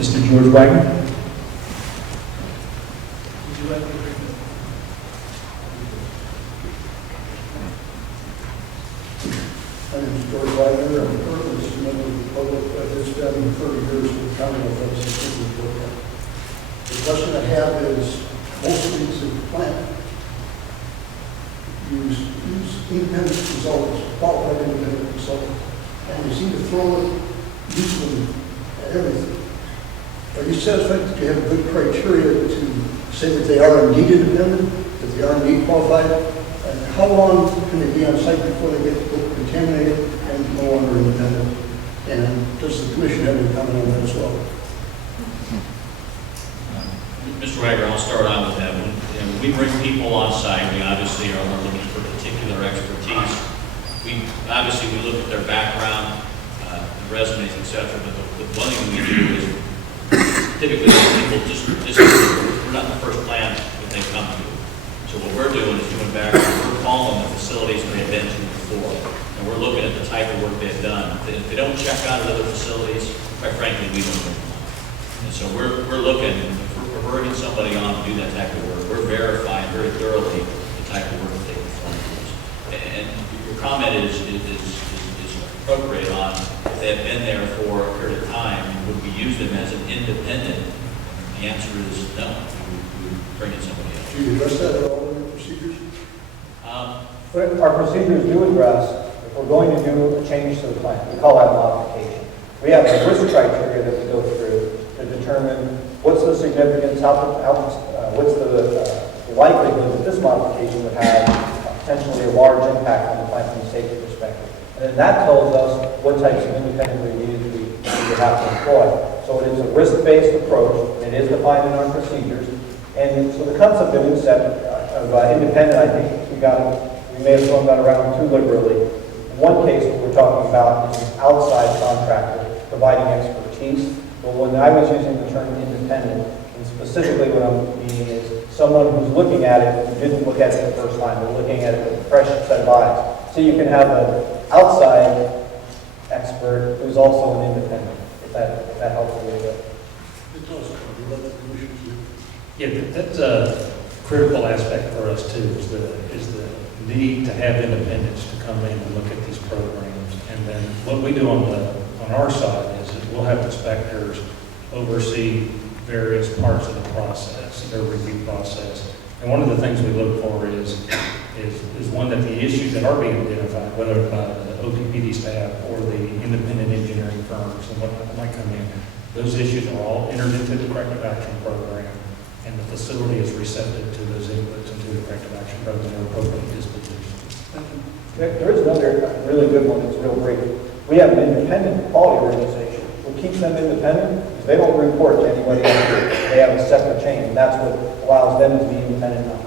Mr. George Wagner. Would you like to bring the My name is George Wagner. I'm currently a member of the public. I've just been 30 years with the county of Florida. The question I have is, most of these in the plant use independent consultants, qualified independent consultants, and you seem to throw it usually at everything. Are you satisfied that you have a good criteria to say that they are indeed independent, that they are indeed qualified? And how long can they be on site before they get contaminated and no longer independent? And does the commission have any comment on that as well? Mr. Wagner, I'll start out with that. When we bring people on site, we obviously are looking for particular expertise. We look at their background, resumes, etc. But the one thing we do is typically people we're not the first plant that they come to. So what we're doing is doing background. We're calling the facilities they've been to before, and we're looking at the type of work they've done. If they don't check out at other facilities, quite frankly, we don't know. And so we're looking. If we're bringing somebody on to do that type of work, we're verifying very thoroughly the type of work that they perform for us. And your comment is appropriate on if they have been there for a period of time, would we use them as an independent? The answer is no. We would bring in somebody else. Do you address that at all in your procedures? But our procedures do address, if we're going to do a change to the plant, we call that modification. We have a risk criteria that we go through to determine what's the significance, what's the likelihood that this modification would have potentially a large impact on the plant from a safety perspective. And then that tells us what types of independent reviews we would have to employ. So it is a risk-based approach, and it is defined in our procedures. And so the concept of independent, I think we may have thrown that around too liberally. In one case, what we're talking about is an outside contractor providing expertise. But when I was using the term independent, and specifically what I'm meaning is someone who's looking at it who didn't look at it the first time, they're looking at it with a fresh set of eyes. So you can have an outside expert who's also an independent, if that helps a little bit. It does. You let the commission do. Yeah, that's a critical aspect for us too, is the need to have independents to come in and look at these programs. And then what we do on our side is that we'll have inspectors oversee various parts of the process, their review process. And one of the things we look for is one that the issues that are being identified, whether by the OPPD staff or the independent engineering firms and what might come in, those issues are all entered into the corrective action program, and the facility is receptive to those inputs into the corrective action program and appropriate dispositions. There is another really good one that's real brief. We have an independent quality organization. What keeps them independent is they don't report to anybody else. They have a separate chain, and that's what allows them to be independent and